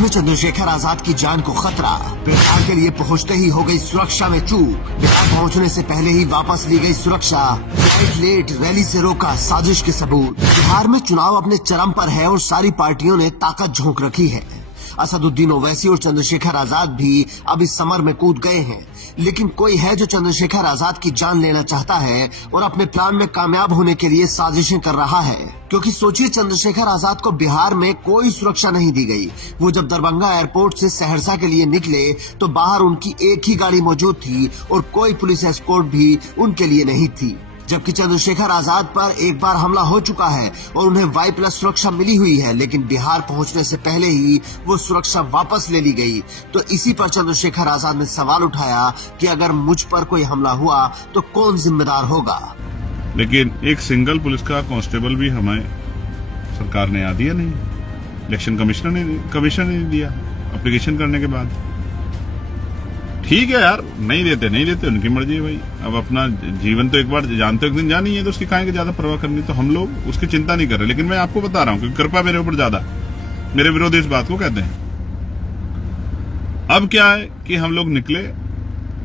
में चंद्रशेखर आजाद की जान को खतरा। बिहार के लिए पहुंचते ही हो गई सुरक्षा में चूक। बिहार पहुंचने से पहले ही वापस ली गई सुरक्षा। फ्लाइट लेट, रैली से रोका, साजिश के सबूत। बिहार में चुनाव अपने चरम पर है और सारी पार्टियों ने ताकत झोंक रखी है। असदुद्दीन ओवैसी और चंद्रशेखर आजाद भी अब इस समर में कूद गए हैं, लेकिन कोई है जो चंद्रशेखर आजाद की जान लेना चाहता है और अपने प्लान में कामयाब होने के लिए साजिशें कर रहा है। क्योंकि सोचिए, चंद्रशेखर आजाद को बिहार में कोई सुरक्षा नहीं दी गई। वो जब दरभंगा एयरपोर्ट से सहरसा के लिए निकले तो बाहर उनकी एक ही गाड़ी मौजूद थी और कोई पुलिस एस्कॉर्ट भी उनके लिए नहीं थी। जबकि चंद्रशेखर आजाद पर एक बार हमला हो चुका है और उन्हें वाई प्लस सुरक्षा मिली हुई है, लेकिन बिहार पहुंचने से पहले ही वो सुरक्षा वापस ले ली गई। तो इसी पर चंद्रशेखर आजाद ने सवाल उठाया कि अगर मुझ पर कोई हमला हुआ तो कौन जिम्मेदार होगा। लेकिन एक सिंगल पुलिस का कांस्टेबल भी हमें सरकार ने आ दिया नहीं, इलेक्शन कमीशन ने दिया एप्लीकेशन करने के बाद। ठीक है यार, नहीं देते उनकी मर्जी है भाई। अब अपना जीवन तो एक बार जान तो एक दिन जानी है, तो उसकी काहे की ज्यादा परवाह करनी। तो हम लोग उसकी चिंता नहीं कर रहे। लेकिन मैं आपको बता रहा हूँ कि कृपा मेरे ऊपर ज्यादा, मेरे विरोधी इस बात को कहते हैं। अब क्या है कि हम लोग निकले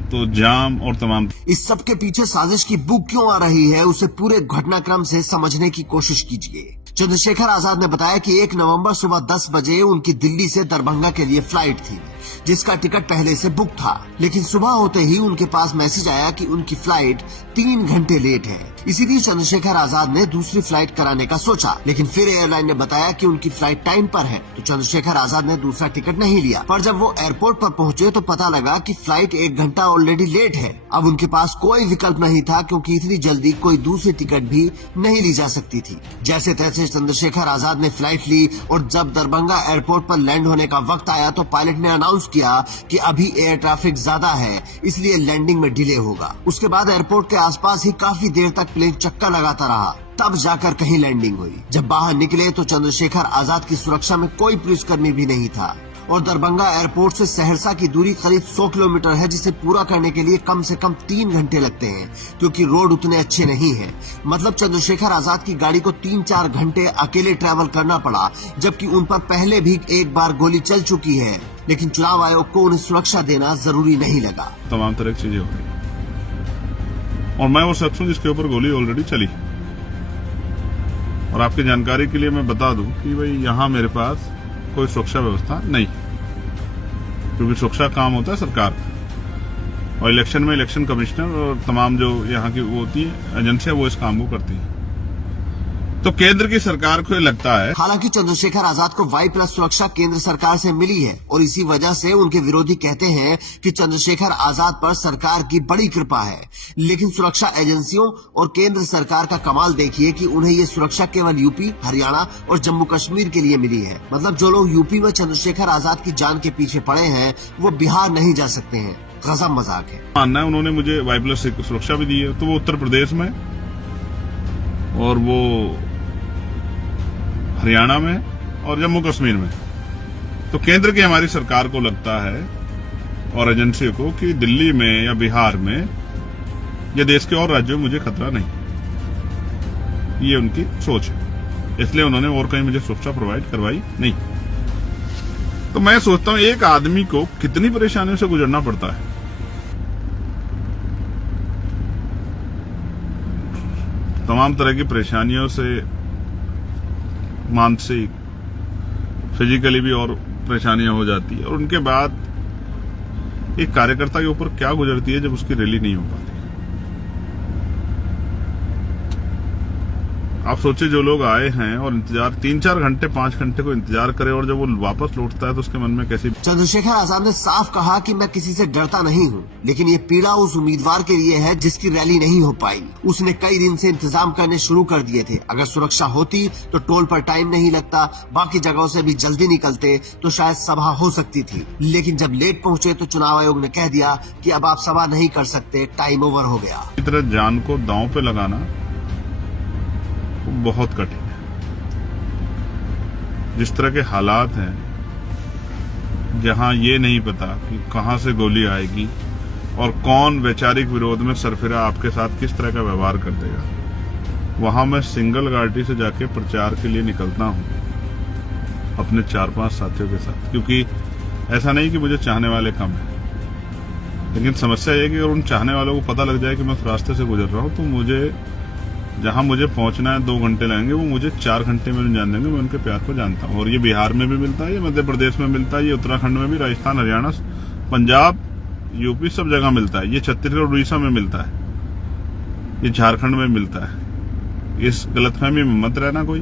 तो जाम और तमाम इस सब के पीछे साजिश की बुक क्यों आ रही है, उसे पूरे घटनाक्रम से समझने की कोशिश कीजिए। चंद्रशेखर आजाद ने बताया कि 1 नवंबर सुबह 10 बजे उनकी दिल्ली से दरभंगा के लिए फ्लाइट थी, जिसका टिकट पहले से बुक था। लेकिन सुबह होते ही उनके पास मैसेज आया कि उनकी फ्लाइट 3 घंटे लेट है। इसीलिए चंद्रशेखर आजाद ने दूसरी फ्लाइट कराने का सोचा, लेकिन फिर एयरलाइन ने बताया कि उनकी फ्लाइट टाइम पर है। तो चंद्रशेखर आजाद ने दूसरा टिकट नहीं लिया। पर जब वो एयरपोर्ट पर पहुंचे तो पता लगा कि फ्लाइट 1 घंटा ऑलरेडी लेट है। अब उनके पास कोई विकल्प नहीं था, क्योंकि इतनी जल्दी कोई दूसरी टिकट भी नहीं ली जा सकती थी। जैसे तैसे चंद्रशेखर आजाद ने फ्लाइट ली और जब दरभंगा एयरपोर्ट पर लैंड होने का वक्त आया तो पायलट ने अनाउंस किया कि अभी एयर ट्रैफिक ज्यादा है, इसलिए लैंडिंग में डिले होगा। उसके बाद एयरपोर्ट के आसपास ही काफी देर तक प्लेन चक्कर लगाता रहा, तब जाकर कहीं लैंडिंग हुई। जब बाहर निकले तो चंद्रशेखर आजाद की सुरक्षा में कोई पुलिसकर्मी भी नहीं था और दरभंगा एयरपोर्ट से सहरसा की दूरी करीब 100 किलोमीटर है, जिसे पूरा करने के लिए कम से कम 3 घंटे लगते हैं, क्योंकि रोड उतने अच्छे नहीं हैं। मतलब चंद्रशेखर आजाद की गाड़ी को 3-4 घंटे अकेले ट्रैवल करना पड़ा, जबकि उन पर पहले भी एक बार गोली चल चुकी है। लेकिन चुनाव आयोग को उन्हें सुरक्षा देना जरूरी नहीं लगा। तमाम तरह की चीजें हो गई और मैं वो शख्स हूँ जिसके ऊपर गोली ऑलरेडी चली। और आपकी जानकारी के लिए मैं बता दूं कि भाई यहाँ मेरे पास कोई सुरक्षा व्यवस्था नहीं, क्योंकि सुरक्षा काम होता है सरकार का, और इलेक्शन में इलेक्शन कमिश्नर और तमाम जो यहाँ की वो होती है एजेंसियां, वो इस काम को करती है। तो केंद्र की सरकार को लगता है। हालांकि चंद्रशेखर आजाद को वाई प्लस सुरक्षा केंद्र सरकार से मिली है और इसी वजह से उनके विरोधी कहते हैं कि चंद्रशेखर आजाद पर सरकार की बड़ी कृपा है। लेकिन सुरक्षा एजेंसियों और केंद्र सरकार का कमाल देखिए कि उन्हें ये सुरक्षा केवल यूपी, हरियाणा और जम्मू कश्मीर के लिए मिली है। मतलब जो लोग यूपी में चंद्रशेखर आजाद की जान के पीछे पड़े हैं, वो बिहार नहीं जा सकते हैं। गजब मजाक है। मानना है उन्होंने मुझे वाई प्लस सुरक्षा भी दी है, तो वो उत्तर प्रदेश में और वो हरियाणा में और जम्मू कश्मीर में। तो केंद्र की हमारी सरकार को लगता है और एजेंसी को कि दिल्ली में या बिहार में या देश के और राज्यों में मुझे खतरा नहीं। ये उनकी सोच है, इसलिए उन्होंने और कहीं मुझे सुरक्षा प्रोवाइड करवाई नहीं। तो मैं सोचता हूं एक आदमी को कितनी परेशानियों से गुजरना पड़ता है। तमाम तरह की परेशानियों से, मानसिक, फिजिकली भी और परेशानियां हो जाती है। और उनके बाद एक कार्यकर्ता के ऊपर क्या गुजरती है जब उसकी रैली नहीं हो पाती। आप सोचिए, जो लोग आए हैं और इंतजार 3-4 घंटे 5 घंटे को इंतजार करे और जब वो वापस लौटता है तो उसके मन में कैसी। चंद्रशेखर आजाद ने साफ कहा कि मैं किसी से डरता नहीं हूँ, लेकिन ये पीड़ा उस उम्मीदवार के लिए है जिसकी रैली नहीं हो पाई। उसने कई दिन से इंतजाम करने शुरू कर दिए थे। अगर सुरक्षा होती तो टोल पर टाइम नहीं लगता, बाकी जगहों से भी जल्दी निकलते तो शायद सभा हो सकती थी। लेकिन जब लेट पहुँचे तो चुनाव आयोग ने कह दिया कि अब आप सभा नहीं कर सकते, टाइम ओवर हो गया। इस तरह जान को दांव पे लगाना बहुत कठिन है। जिस तरह के हालात हैं, जहां ये नहीं पता कि कहां से गोली आएगी और कौन वैचारिक विरोध में सरफिरा आपके साथ किस तरह का व्यवहार कर देगा, वहां मैं सिंगल गाड़ी से जाके प्रचार के लिए निकलता हूं अपने 4-5 साथियों के साथ, क्योंकि ऐसा नहीं कि मुझे चाहने वाले कम है, लेकिन समस्या ये है कि अगर उन चाहने वालों को पता लग जाए कि मैं उस रास्ते से गुजर रहा हूँ, तो मुझे जहां मुझे पहुंचना है 2 घंटे लगेंगे, वो मुझे 4 घंटे में जान देंगे। मैं उनके प्यार को जानता हूँ, और ये बिहार में भी मिलता है, ये मध्य प्रदेश में मिलता है, ये उत्तराखंड में भी, राजस्थान, हरियाणा, पंजाब, यूपी, सब जगह मिलता है। ये छत्तीसगढ़, उड़ीसा में मिलता है, ये झारखंड में मिलता है। इस गलतफहमी में मत रहना कोई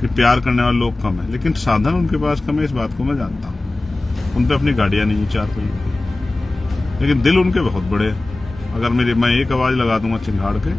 कि प्यार करने वाले लोग कम है, लेकिन साधन उनके पास कम है, इस बात को मैं जानता हूँ। उन पे अपनी गाड़ियां नहीं है 4 पहिए, लेकिन दिल उनके बहुत बड़े हैं। अगर मैं एक आवाज लगा दूंगा चिंगाड़ के,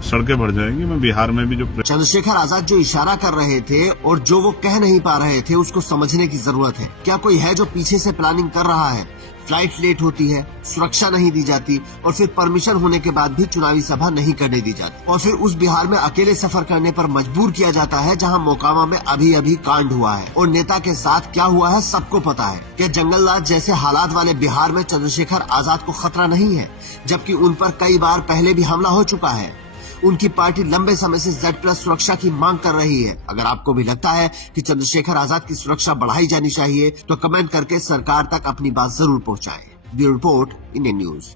सड़कें भर जाएंगी। मैं बिहार में भी जो चंद्रशेखर आजाद जो इशारा कर रहे थे और जो वो कह नहीं पा रहे थे, उसको समझने की जरूरत है। क्या कोई है जो पीछे से प्लानिंग कर रहा है? फ्लाइट लेट होती है, सुरक्षा नहीं दी जाती, और फिर परमिशन होने के बाद भी चुनावी सभा नहीं करने दी जाती, और फिर उस बिहार में अकेले सफर करने पर मजबूर किया जाता है, जहां मोकामा में अभी अभी कांड हुआ है। और नेता के साथ क्या हुआ है सबको पता है। क्या जंगलराज जैसे हालात वाले बिहार में चंद्रशेखर आजाद को खतरा नहीं है, जबकि उन पर कई बार पहले भी हमला हो चुका है? उनकी पार्टी लंबे समय से Z+ सुरक्षा की मांग कर रही है। अगर आपको भी लगता है कि चंद्रशेखर आजाद की सुरक्षा बढ़ाई जानी चाहिए, तो कमेंट करके सरकार तक अपनी बात जरूर पहुंचाएं। Bureau report, Indian news.